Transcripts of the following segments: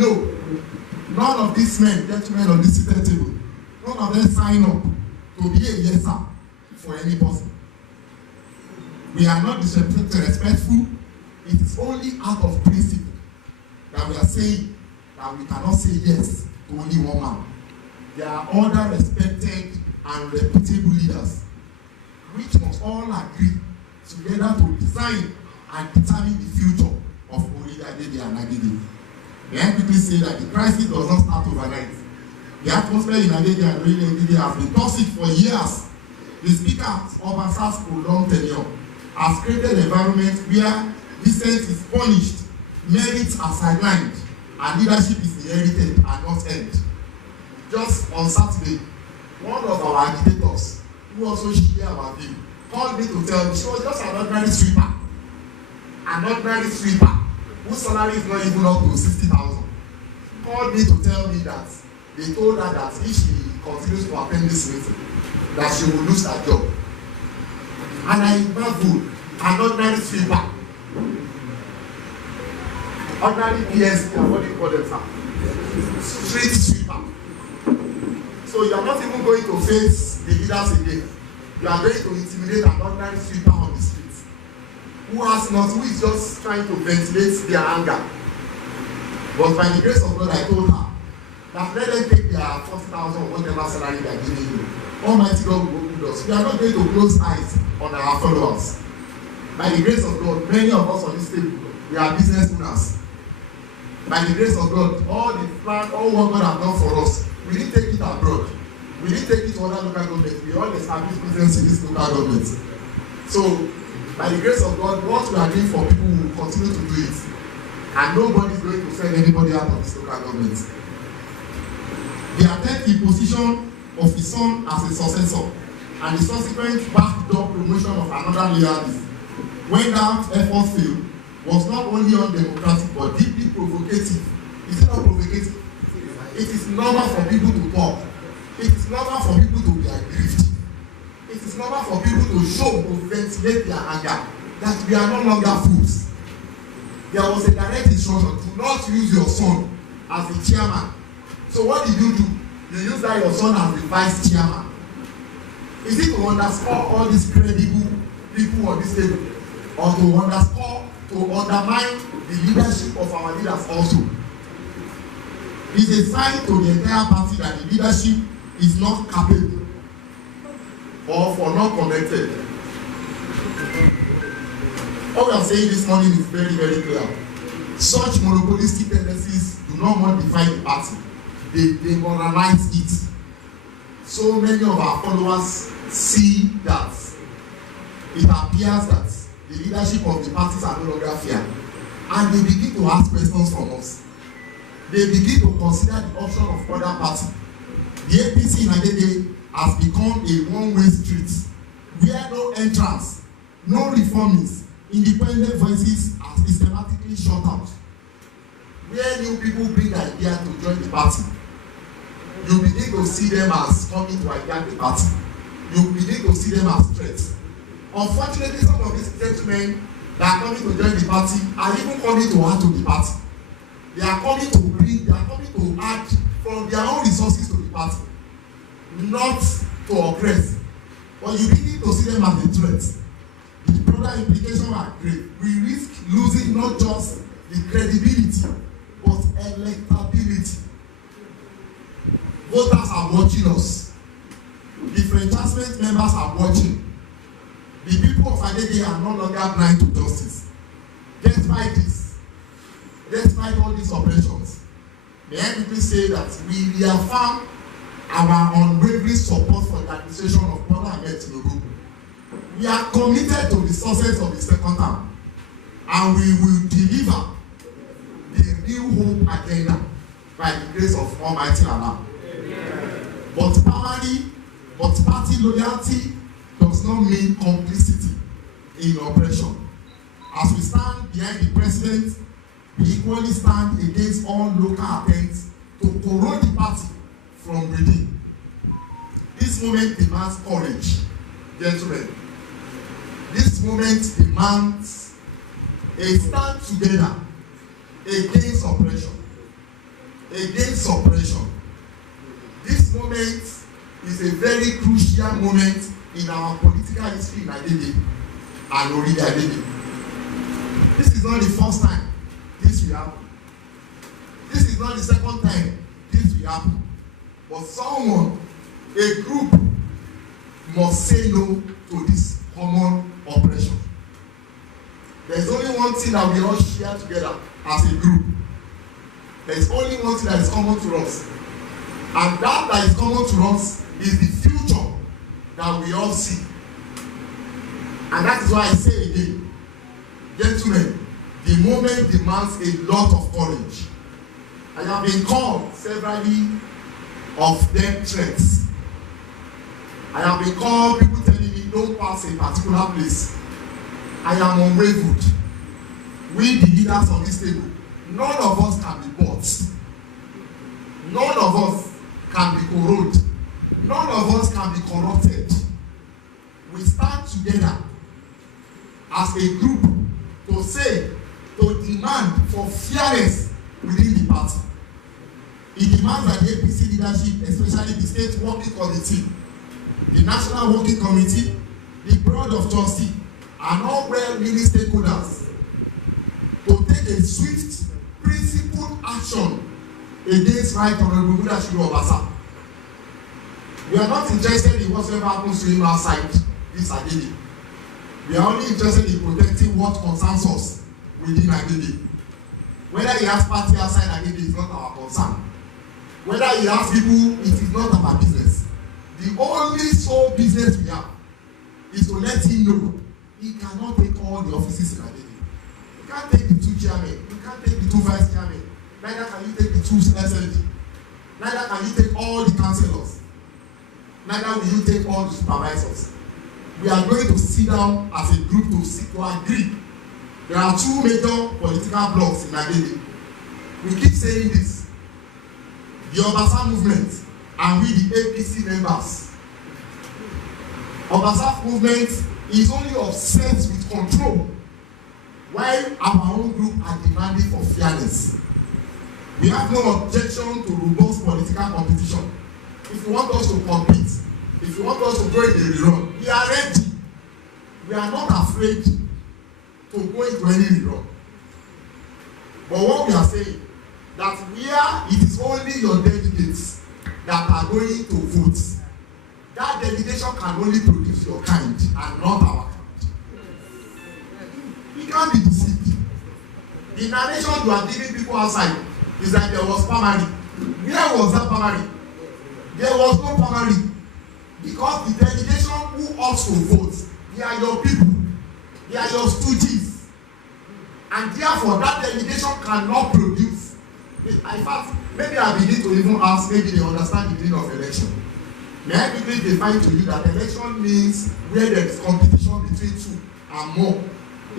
No. None of these men, gentlemen on this seated table, none of them sign up to be a yes sir for any person. We are not disrespectful. It is only out of principle that we are saying that we cannot say yes to only one man. There are other respected and reputable leaders which must all agree together to design and determine the future of Orile-Agege and Agege. May I quickly say that the crisis does not start overnight. The atmosphere in Agege and Orile-Agege has been toxic for years. The Speaker's Obasa's prolonged tenure has created an environment where dissent is punished, merits are sidelined, and leadership is inherited and not earned. Just on Saturday, one of our agitators, who also shared our view, called me to tell me she was just an ordinary sweeper. An ordinary sweeper whose salary is not even up to 60,000. Called me to tell me that they told her that if she continues to attend this meeting, that she will lose her job. And I marveled, an ordinary sweeper. Ordinary PS, what do you call them, sir? Street sweeper. So you are not even going to face the leaders again. You are going to intimidate an ordinary sweeper on the streets who is just trying to ventilate their anger. But by the grace of God, I told her that let them take their 40,000 or whatever salary they are giving you. Almighty God will open doors. We are not going to close eyes on our followers. By the grace of God, many of us on this table, we are business owners. By the grace of God, all the plan, all what God has done for us, we didn't take it abroad. We didn't take it to other local governments. We all established business in this local government. So, by the grace of God, what we are doing for people, we will continue to do it. And nobody is going to send anybody out of this local government. The attempt imposition of his son as a successor and the subsequent backdoor promotion of another loyalist, when that effort failed, was not only undemocratic but deeply provocative. Is it not provocative? It is normal for people to talk. It is normal for people to be aggrieved. It is normal for people to show, to ventilate their anger, that we are no longer fools. There was a direct instruction to not use your son as the chairman. So what did you do? You use that your son as the vice chairman. Is it to underscore all these credible people on this table, or to underscore, to undermine the leadership of our leaders also? It's a sign to the entire party that the leadership is not capable or for not connected. What we are saying this morning is very, very clear. Such monopolistic tendencies do not modify the party. They moralize it. So many of our followers see that it appears that the leadership of the parties are no longer fair, and they begin to ask questions from us. They begin to consider the option of other parties. The APC in Agege has become a one-way street where no entrance, no reformers, independent voices are systematically shut out. Where new people bring ideas to join the party, you begin to see them as coming to hijack the party. You begin to see them as threats. Unfortunately, some of these gentlemen that are coming to join the party are even coming to add to the party. They are coming to add from their own resources to the party, not to oppress. But you begin to see them as a threat. The broader implications are great. We risk losing not just the credibility, but electability. Voters are watching us. Disenfranchisement members are watching. The people of Agege are no longer blind to justice. Despite this, despite all these operations, may I quickly say that we reaffirm our unwavering support for the administration of Bola Ahmed Tinubu. We are committed to the success of the second term, and we will deliver the new hope agenda by the grace of Almighty Allah. But party loyalty does not mean complicity in oppression. As we stand behind the president, we equally stand against all local attempts to corrode the party from within. This moment demands courage, gentlemen. This moment demands a stand together against oppression. against suppression. This moment is a very crucial moment in our political history in Agege and Orile-Agege. This is not the first time this will happen. This is not the second time this will happen. But someone, a group, must say no to this common oppression. There's only one thing that we all share together as a group. There's only one thing that is common to us. And that is common to us is the future that we all see. And that is why I say again, gentlemen, the moment demands a lot of courage. I have been called severally of them threats. I have been called, people telling me don't pass a particular place. I am unwavered. We, the leaders of this table, none of us can be bought. None of us can be corroded. None of us can be corrupted. We stand together as a group to say, to demand for fairness within the party. It demands that the APC leadership, especially the state working committee, the national working committee, the board of trustees, and all well-meaning stakeholders to take a swift, principled action against Right Honorable Obasa. We are not interested in whatever happens to him outside this Agege. We are only interested in protecting what concerns us within Agege. Whether he has party outside Agege is not our concern. Whether he has people, it is not our business. The only sole business we have is to let him know he cannot take all the offices in Agege. You can't take the 2 chairmen, you can't take the 2 vice chairmen, neither can you take the 2 SLD, neither can you take all the councillors, neither will you take all the supervisors. We are going to sit down as a group to agree. There are 2 major political blocks in Agege. We keep saying this. The Obasa movement and we the APC members. Obasa movement is only obsessed with control, while our own group are demanding for fairness. We have no objection to robust political competition. If you want us to compete, if you want us to go in the rerun, we are ready. We are not afraid to go into any rerun. But what we are saying, that where it is only your delegates that are going to vote, that delegation can only produce your kind and not our kind. You can't be deceived. The narration you are giving people outside is that there was primary. Where was that primary? There was no primary. Because the delegation who also votes, they are your people. They are your stooges. And therefore, that delegation cannot produce. In fact, maybe I begin to even ask, maybe they understand the meaning of election. May I quickly define to you that election means where there is competition between 2 and more.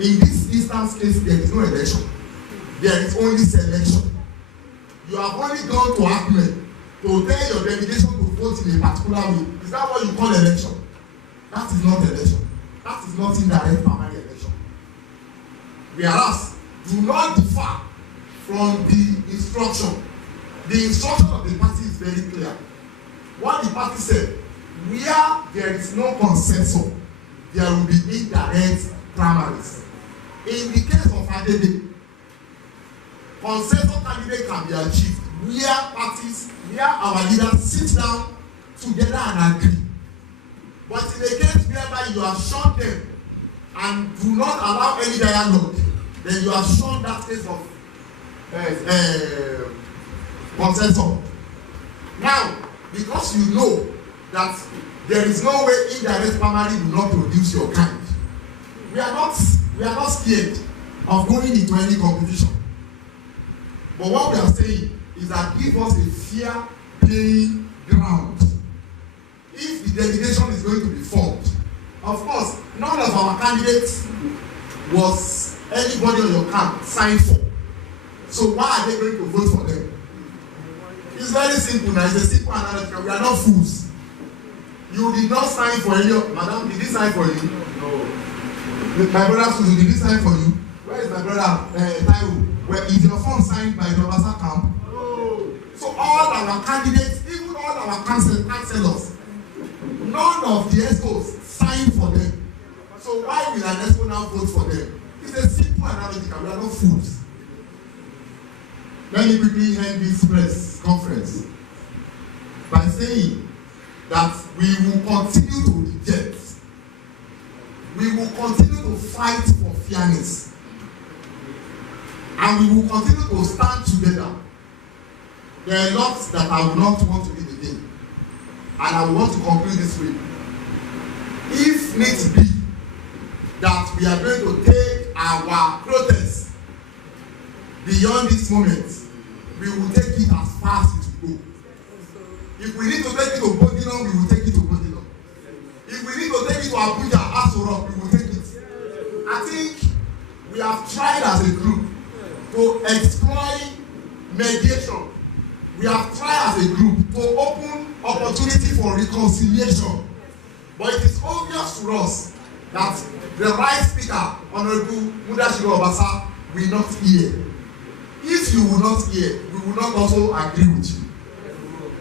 In this instance case, there is no election. There is only selection. You have only gone to Ahmed to tell your delegation to vote in a particular way. Is that what you call election? That is not election. That is not indirect primary election. Whereas, do not differ from the instruction. The instruction of the party is very clear. What the party said, where there is no consensus, there will be indirect primaries. In the case of Agege, consensus candidate can be achieved where parties, where our leaders sit down together and agree. But in a case whereby you have shown them and do not allow any dialogue, then you have shown that case of consensus. Now, because you know that there is no way indirect primary will not produce your kind, we are not scared of going into any competition. But what we are saying is that give us a fair playing ground. If the delegation is going to be formed, of course, none of our candidates was anybody on your camp signed for. So why are they going to vote for them? It's very simple now. It's a simple analogy. We are not fools. You did not sign for any of... Madam, did he sign for you? No. My brother Susan, did he sign for you? Where is my brother Taiwo? Where is your form signed by the Obasa camp? No. our candidates, even all our councillors, none of the ESCOs signed for them. So why will an ESCO now vote for them? It's a simple analogy, we are not fools. Let me quickly end this press conference by saying that we will continue to reject. We will continue to fight for fairness. And we will continue to stand together. There are lots that I would not want to read again. And I want to conclude this way. If needs be that we are going to take our protest beyond this moment, we will take it as far as it will go. If we need to take it to Bodilon, we will take it to Bodilon. If we need to take it to Abuja, Aso Rock, we will take it. I think we have tried as a group to exploit mediation. We have tried as a group to open opportunity for reconciliation. But it is obvious to us that the right speaker, Honorable Mudashiru Obasa, will not hear. If you will not hear, we will not also agree with you.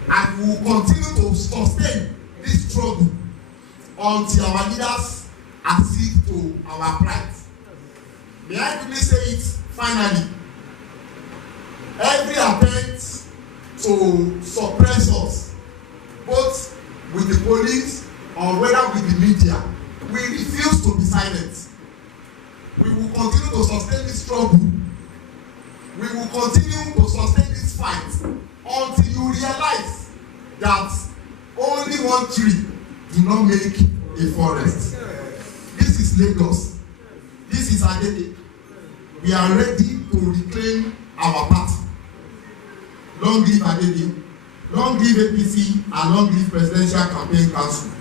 And we will continue to sustain this struggle until our leaders accede to our pride. May I quickly say it finally? Every attempt to suppress us, both with the police or whether with the media, we refuse to be silent. We will continue to sustain this struggle. We will continue to sustain this fight until you realize that only one tree do not make a forest. This is Lagos. This is Agege. We are ready to reclaim our party. Long live Agege. Long live APC and long live Presidential Campaign Council.